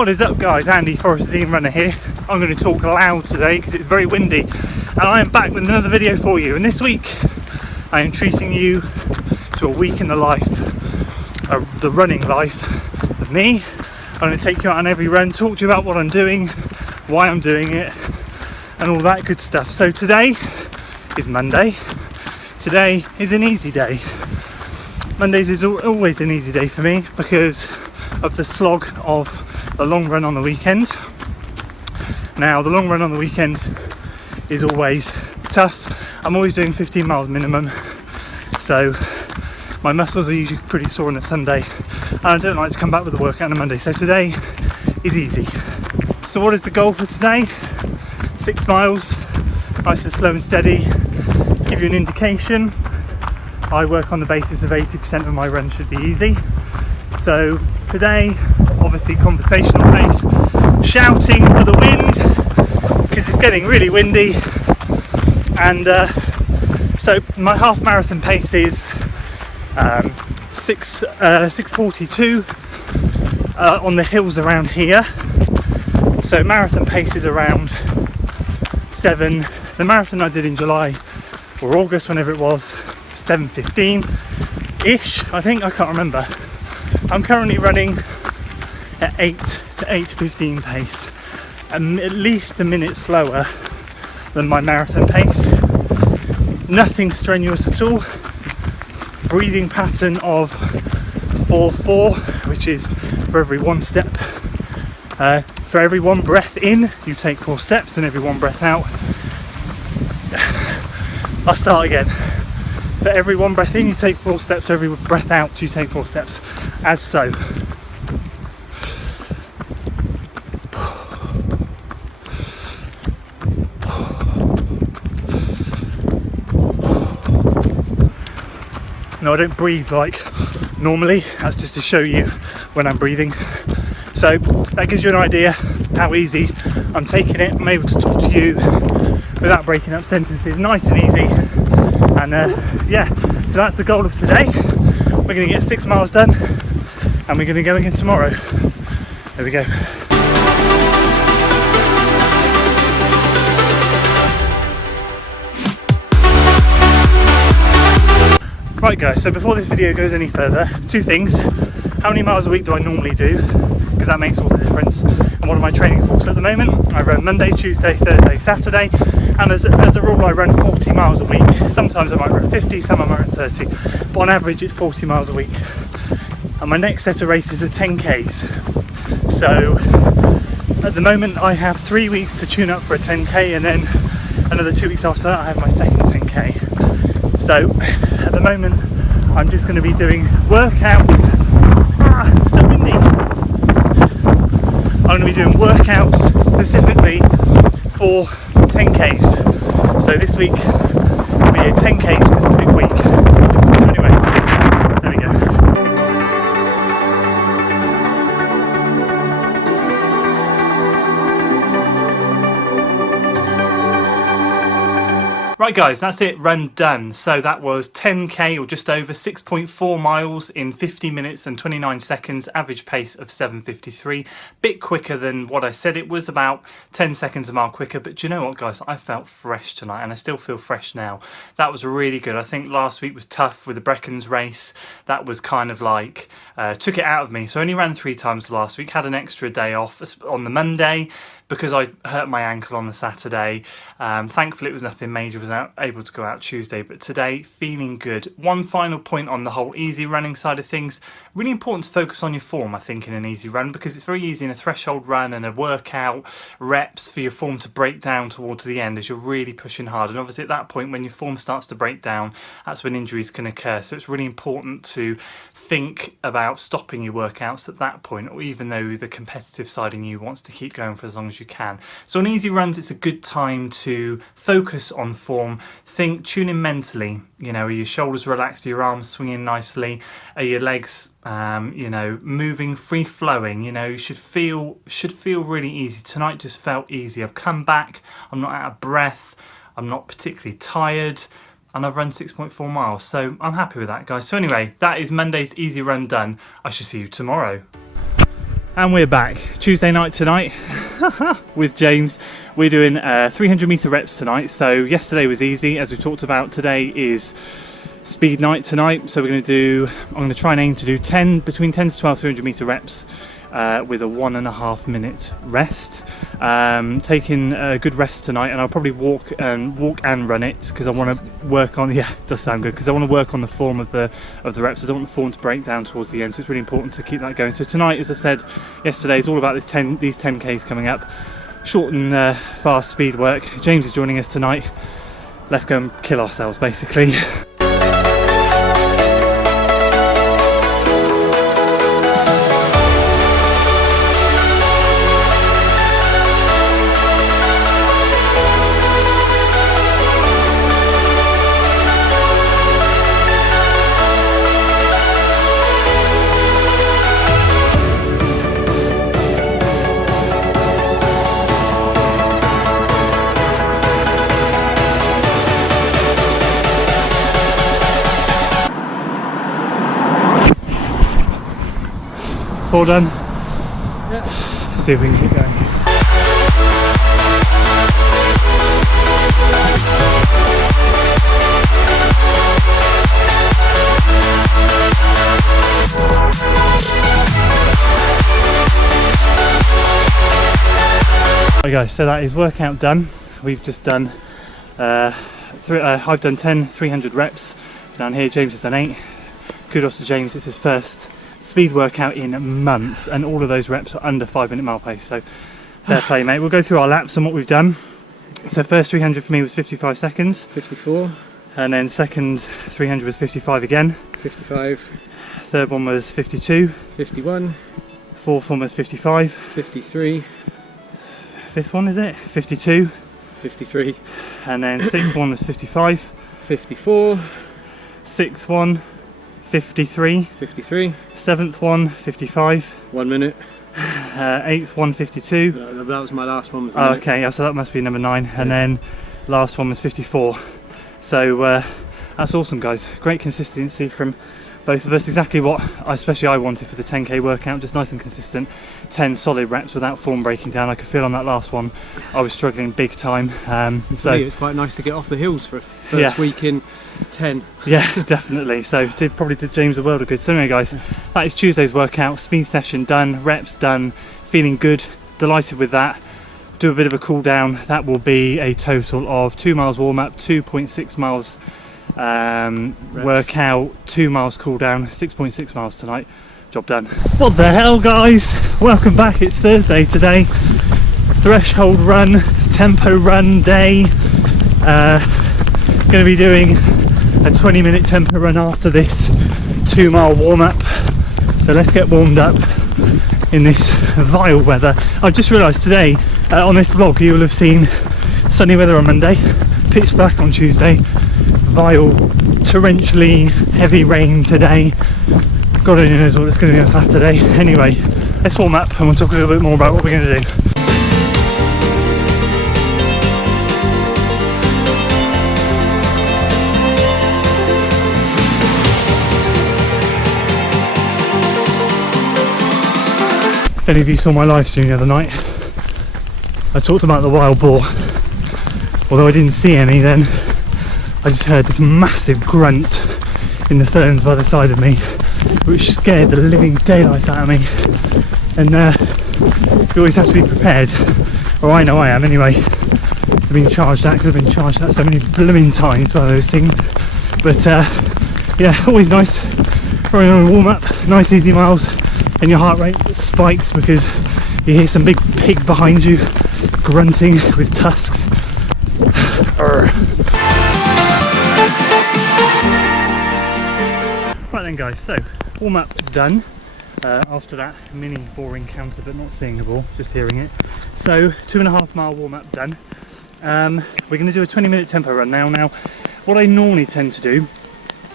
What is up guys, Andy Forest Dean Runner here. I'm going to talk loud today because it's very windy, and I am back with another video for you. And this week I am treating you to a week in the life of the running life of me. I'm going to take you out on every run, talk to you about what I'm doing, why I'm doing it, and all that good stuff. So today is Monday. Today is an easy day. Mondays is always an easy day for me because of the slog of the long run on the weekend. Now the long run on the weekend is always tough. I'm always doing 15 miles minimum, so my muscles are usually pretty sore on a Sunday, and I don't like to come back with a workout on a Monday, so today is easy. So what is the goal for today? 6 miles, nice and slow and steady. To give you an indication, I work on the basis of 80% of my run should be easy. So today, obviously conversational pace, shouting for the wind because it's getting really windy, and so my half marathon pace is 6:42 on the hills around here. So marathon pace is around 7. The marathon I did in July or August, whenever it was, 7:15 ish, I think, I can't remember. I'm currently running at 8 to 8:15 pace, at least a minute slower than my marathon pace. Nothing strenuous at all. Breathing pattern of 4-4, which is for every one step, for every one breath in you take 4 steps, and every one breath out, I'll start again. For every one breath in you take 4 steps, for every breath out you take 4 steps, as so. No, I don't breathe like normally, that's just to show you when I'm breathing. So that gives you an idea how easy I'm taking it. I'm able to talk to you without breaking up sentences, nice and easy. And yeah, so that's the goal of today. We're going to get 6 miles done, and we're going to go again tomorrow. There we go. Right guys, so before this video goes any further, 2 things. How many miles a week do I normally do? Because that makes all the difference. And what am I training for? So at the moment, I run Monday, Tuesday, Thursday, Saturday. And as a rule, I run 40 miles a week. Sometimes I might run 50, some I might run 30. But on average, it's 40 miles a week. And my next set of races are 10Ks. So at the moment, I have 3 weeks to tune up for a 10K, and then another 2 weeks after that, I have my second 10K. So at the moment, I'm just going to be doing workouts. So windy. I'm going to be doing workouts specifically for 10Ks. So this week will be a 10K specific week. So anyway, there we go. Right guys, that's it, run done. So that was 10K, or just over 6.4 miles in 50 minutes and 29 seconds, average pace of 7:53. Bit quicker than what I said it was, about 10 seconds a mile quicker. But do you know what guys, I felt fresh tonight, and I still feel fresh now. That was really good. I think last week was tough with the Brecons race. That was kind of like, took it out of me. So I only ran 3 times last week, had an extra day off on the Monday because I hurt my ankle on the Saturday. Thankfully it was nothing major, was able to go out Tuesday, but today feeling good. One final point on the whole easy running side of things. Really important to focus on your form, I think, in an easy run, because it's very easy in a threshold run and a workout, reps, for your form to break down towards the end as you're really pushing hard. And obviously at that point, when your form starts to break down, that's when injuries can occur. So it's really important to think about stopping your workouts at that point, or even though the competitive side in you wants to keep going for as long as you can. So on easy runs, it's a good time to focus on form. Think, tune in mentally. You know, are your shoulders relaxed? Are your arms swinging nicely? Are your legs, you know, moving, free flowing? You know, you should feel really easy. Tonight just felt easy. I've come back. I'm not out of breath. I'm not particularly tired. And I've run 6.4 miles. So I'm happy with that, guys. So anyway, that is Monday's easy run done. I shall see you tomorrow. And we're back. Tuesday night tonight with James. We're doing 300 meter reps tonight. So yesterday was easy, as we talked about. Today is speed night tonight. So I'm going to try and aim to do between 10 to 12 300 meter reps with a 1.5 minute rest. Taking a good rest tonight, and I'll probably walk and run it because I want to work on. Yeah, it does sound good because I want to work on the form of the reps. I don't want the form to break down towards the end, so it's really important to keep that going. So tonight, as I said yesterday, is all about these 10Ks coming up, short and fast speed work. James is joining us tonight. Let's go and kill ourselves, basically. All done? Yeah. Let's see if we can keep going. Right guys, so that is workout done. We've just done, I've done 10 300 reps down here. James has done 8. Kudos to James, it's his first speed workout in months, and all of those reps are under 5-minute mile pace, so fair play, mate. We'll go through our laps and what we've done. So first 300 for me was 55 seconds. 54. And then second 300 was 55 again. 55. Third one was 52. 51. Fourth one was 55. 53. Fifth one, is it? 52. 53. And then sixth one was 55. 54. Sixth one, 53. 53. Seventh one, 55. 1 minute. Eighth one, 52. That was my last one. Oh, okay, so that must be number 9. Yeah. And then last one was 54. So that's awesome, guys. Great consistency from both of us. Exactly what I wanted for the 10k workout. Just nice and consistent. 10 solid reps without form breaking down. I could feel on that last one I was struggling big time. So it was quite nice to get off the hills for a first week in 10. Yeah, definitely. So probably did James a world of good. So anyway, guys, that is Tuesday's workout. Speed session done, reps done, feeling good, delighted with that. Do a bit of a cool down. That will be a total of 2 miles warm up, 2.6 miles workout, 2 miles cool down, 6.6 miles tonight. Job done. What the hell, guys? Welcome back. It's Thursday today. Threshold run, tempo run day. Going to be doing a 20-minute tempo run after this 2 mile warm up. So let's get warmed up in this vile weather. I've just realised today on this vlog you will have seen sunny weather on Monday, pitch black on Tuesday, vile torrentially heavy rain today. God only knows what it's going to be on Saturday. Anyway, let's warm up and we'll talk a little bit more about what we're going to do. If any of you saw my live stream the other night, I talked about the wild boar. Although I didn't see any then, I just heard this massive grunt in the ferns by the side of me, which scared the living daylights out of me. And you always have to be prepared, or I know I am anyway. I've been charged at, because I've been charged at so many blooming times by those things. But yeah, always nice running on a warm up, nice easy miles, and your heart rate spikes because you hear some big pig behind you grunting with tusks. Right then, guys, so warm up done. After that mini boring encounter, but not seeing a ball, just hearing it. So 2.5 mile warm up done. We're going to do a 20-minute tempo run now. Now, what I normally tend to do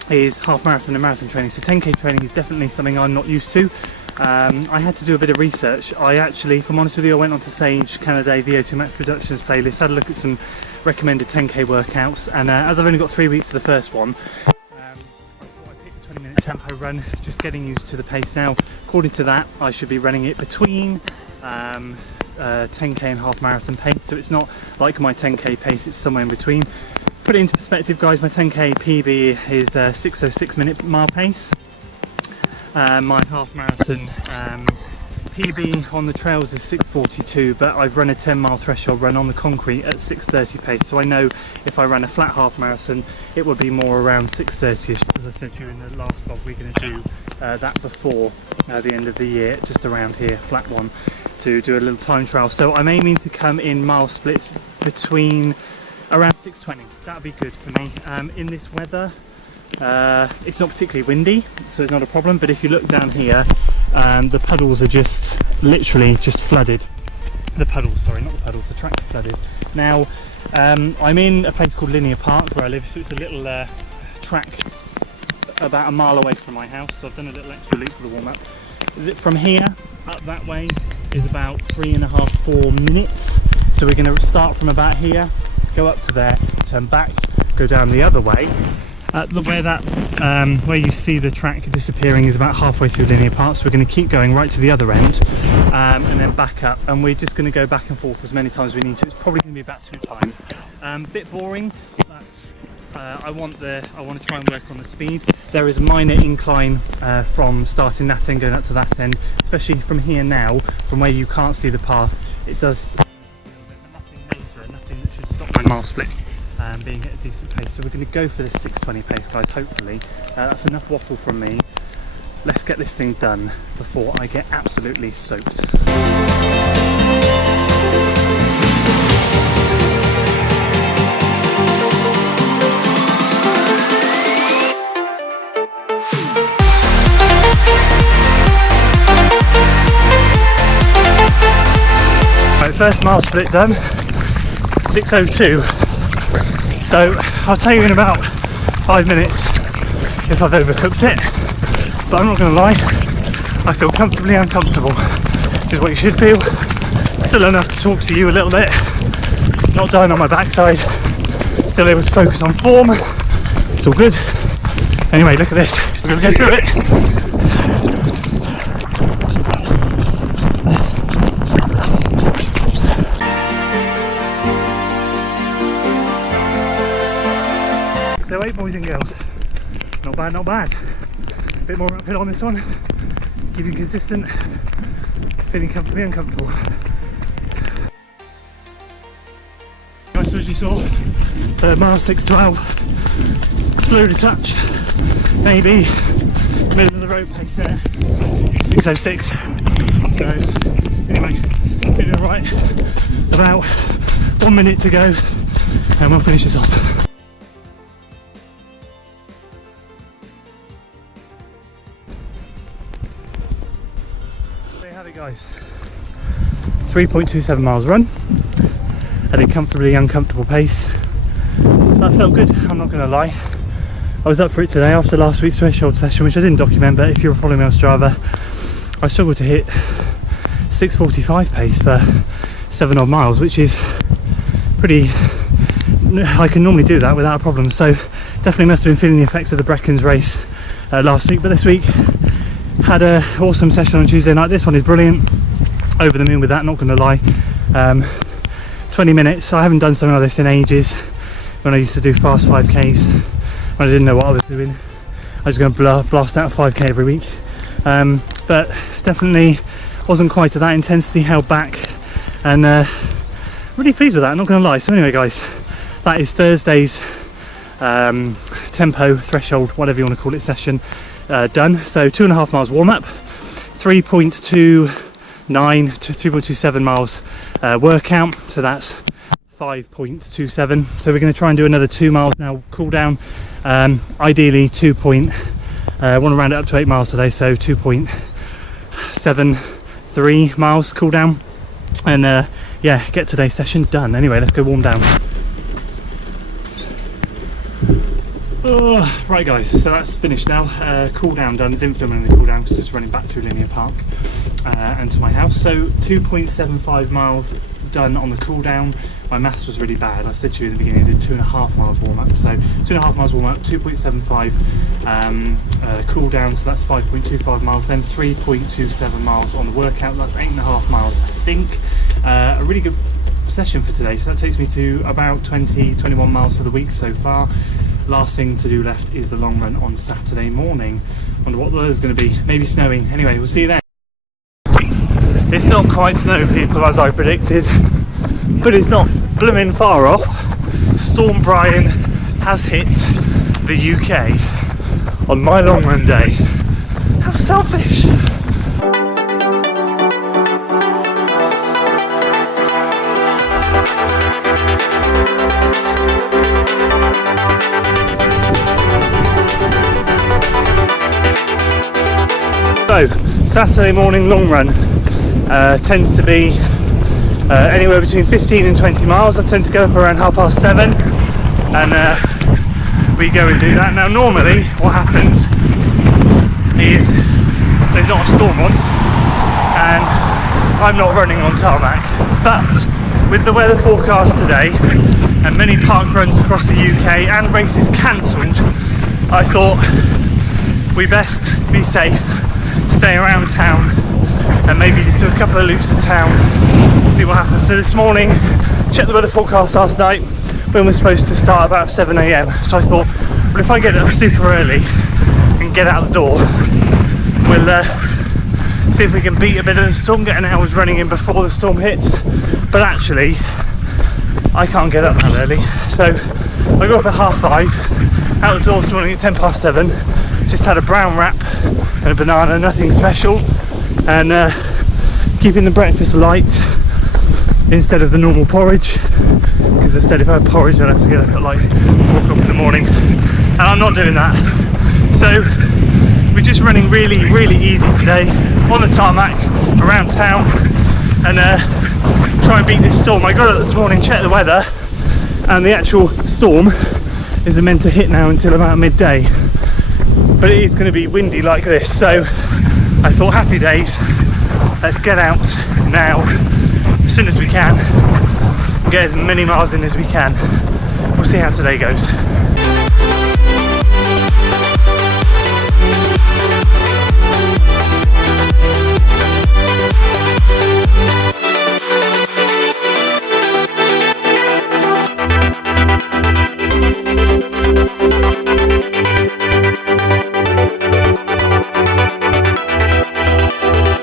is half marathon and marathon training. So 10k training is definitely something I'm not used to. I had to do a bit of research. I actually, if I'm honest with you, I went onto Sage Canada VO2 Max Productions playlist, had a look at some recommended 10k workouts, and as I've only got 3 weeks to the first one, I picked a 20-minute tempo run, just getting used to the pace now. According to that, I should be running it between 10k and half marathon pace, so it's not like my 10k pace, it's somewhere in between. Put it into perspective, guys, my 10k PB is 6:06 minute mile pace. My half marathon PB on the trails is 6:42, but I've run a 10-mile threshold run on the concrete at 6:30 pace, so I know if I ran a flat half marathon it would be more around 6:30ish. As I said to you in the last vlog, we're going to do that before the end of the year, just around here, flat one, to do a little time trial. So I'm aiming to come in mile splits between around 6:20. That would be good for me. In this weather, it's not particularly windy, so it's not a problem, but if you look down here, the puddles are just literally just flooded. The puddles, sorry, not the puddles, the tracks are flooded. Now, I'm in a place called Linear Park where I live, so it's a little track about a mile away from my house, so I've done a little extra loop for the warm-up. From here up that way is about 3.5–4 minutes, so we're going to start from about here, go up to there, turn back, go down the other way. Where you see the track disappearing is about halfway through Linear Park, so we're going to keep going right to the other end, and then back up, and we're just going to go back and forth as many times as we need to. It's probably going to be about 2 times. Bit boring, but I want to try and work on the speed. There is a minor incline from starting that end going up to that end, especially from here now, from where you can't see the path. It does a little bit, but nothing major, nothing that should stop my mile split being at a decent pace. So we're going to go for this 6:20 pace, guys, hopefully. That's enough waffle from me. Let's get this thing done before I get absolutely soaked. Right, first mile split done, 6:02. So I'll tell you in about 5 minutes if I've overcooked it, but I'm not going to lie, I feel comfortably uncomfortable, which is what you should feel. Still enough to talk to you a little bit, not dying on my backside, still able to focus on form, it's all good. Anyway, look at this, we're going to go through it. So 8 boys and girls, not bad, not bad. A bit more uphill on this one, keeping consistent, feeling comfortably uncomfortable. Nice as you saw, third mile 6:12, slow to touch, maybe middle of the road pace there, 6:06. So anyway, feeling alright, about 1 minute to go and we'll finish this off. There you have it, guys. 3.27 miles run at a comfortably uncomfortable pace. That felt good, I'm not going to lie. I was up for it today after last week's threshold session, which I didn't document, but if you were following me on Strava, I struggled to hit 6:45 pace for 7 odd miles, which is pretty, I can normally do that without a problem. So definitely must have been feeling the effects of the Brecons race last week, but this week had an awesome session on Tuesday night. This one is brilliant, over the moon with that, not going to lie. 20 minutes, I haven't done something like this in ages. When I used to do fast 5Ks, when I didn't know what I was doing, I was going to blast out a 5K every week, but definitely wasn't quite to that intensity, held back, and really pleased with that, I'm not going to lie. So anyway, guys, that is Thursday's tempo, threshold, whatever you want to call it, session done. So 2.5 miles warm up, 3.29 to 3.27 miles workout, so that's 5.27. So we're going to try and do another 2 miles now, cool down, ideally want to round it up to 8 miles today, so 2.73 miles cool down, and yeah, get today's session done. Anyway, let's go warm down. Right, guys, so that's finished now. Cool down done. It's in filming the cool down because I'm just running back through Linear Park and to my house. So 2.75 miles done on the cool down. my maths was really bad. I said to you in the beginning I did 2.5 miles warm up, so 2.5 miles warm up, 2.75 cool down, so that's 5.25 miles, then 3.27 miles on the workout, that's 8.5 miles I think. A really good session for today, so that takes me to about 21 miles for the week so far. Last thing to do left is the long run on Saturday morning. Wonder what the weather's going to be, maybe snowing. Anyway, we'll see you then. It's not quite snow, people, as I predicted, but it's not blooming far off. Storm Brian has hit the UK on my long run day. How selfish! So, Saturday morning long run tends to be anywhere between 15 and 20 miles. I tend to go up around 7:30 and we go and do that. Now normally what happens is there's not a storm on and I'm not running on tarmac, but with the weather forecast today and many park runs across the UK and races cancelled, I thought we best be safe, stay around town and maybe just do a couple of loops of town, see what happens. So this morning, checked the weather forecast last night when we're supposed to start about 7 AM. So I thought, well, if I get up super early and get out the door, we'll see if we can beat a bit of the storm, get an hour's running in before the storm hits. But actually, I can't get up that early. So I got up at 5:30, out the door this morning at 7:10, just had a brown wrap and a banana, nothing special, and keeping the breakfast light instead of the normal porridge, because I said if I had porridge I'd have to get up at like 4 o'clock in the morning, and I'm not doing that. So we're just running really easy today on the tarmac around town and try and beat this storm. I got up this morning, checked the weather, and the actual storm isn't meant to hit now until about midday, but it is going to be windy like this. So I thought, happy days, let's get out now as soon as we can, get as many miles in as we can. We'll see how today goes.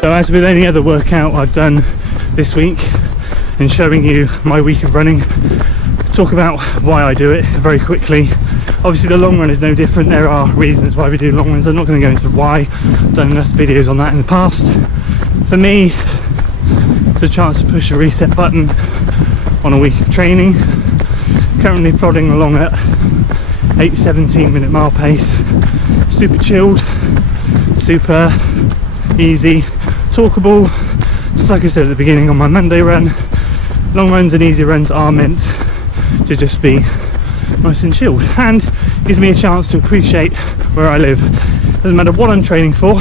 So as with any other workout I've done this week, in showing you my week of running, talk about why I do it very quickly. Obviously the long run is no different. There are reasons why we do long runs. I'm not going to go into why. I've done enough videos on that in the past. For me, it's a chance to push a reset button on a week of training. Currently plodding along at 8:17 mile pace. Super chilled, super easy, talkable. Just like I said at the beginning on my Monday run, long runs and easy runs are meant to just be nice and chilled, and gives me a chance to appreciate where I live. Doesn't matter what I'm training for,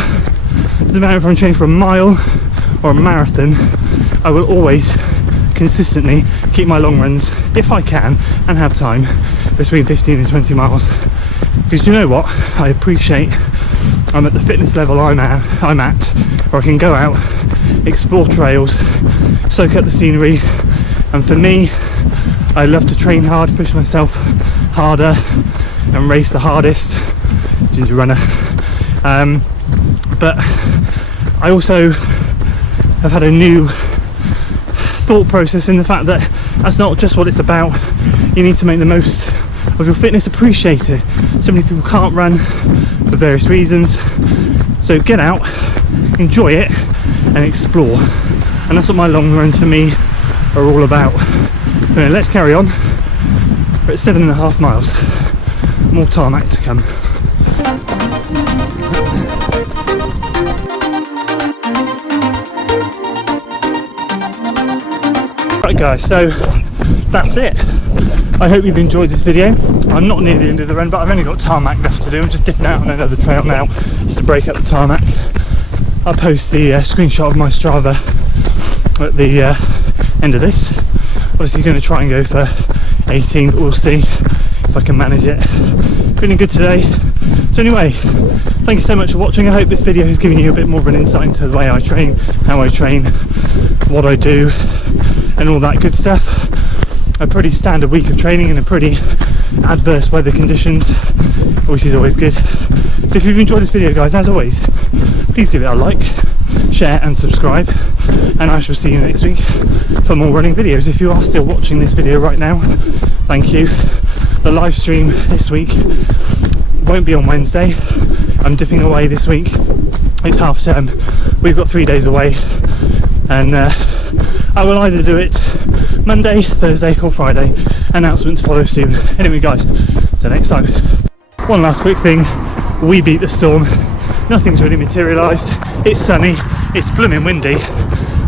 doesn't matter if I'm training for a mile or a marathon, I will always consistently keep my long runs, if I can and have time, between 15 and 20 miles. Because you know what, I appreciate I'm at the fitness level I'm at, where I can go out, explore trails, soak up the scenery, and for me, I love to train hard, push myself harder, and race the hardest. Ginger runner. But I also have had a new thought process in the fact that that's not just what it's about. You need to make the most of your fitness, appreciate it. So many people can't run for various reasons, so get out, enjoy it and explore, and that's what my long runs for me are all about. Anyway, let's carry on. We're at 7.5 miles, more tarmac to come. Right guys, so that's it. I hope you've enjoyed this video. I'm not near the end of the run, but I've only got tarmac left to do. I'm just dipping out on another trail now just to break up the tarmac. I'll post the screenshot of my Strava at the end of this. Obviously going to try and go for 18, but we'll see if I can manage it. Feeling good today. So anyway, thank you so much for watching. I hope this video has given you a bit more of an insight into the way I train, how I train, what I do, and all that good stuff. A pretty standard week of training in a pretty adverse weather conditions, which is always good. So if you've enjoyed this video, guys, as always, please give it a like, share and subscribe, and I shall see you next week for more running videos. If you are still watching this video right now, thank you. The live stream this week won't be on Wednesday. I'm dipping away this week. It's half term. We've got 3 days away, and I will either do it Monday, Thursday or Friday. Announcements follow soon. Anyway, guys, till next time. One last quick thing. We beat the storm. Nothing's really materialised. It's sunny, it's blooming windy,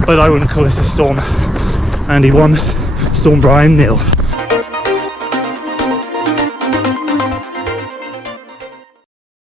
but I wouldn't call this a storm. Andy 1, Storm Brian 0.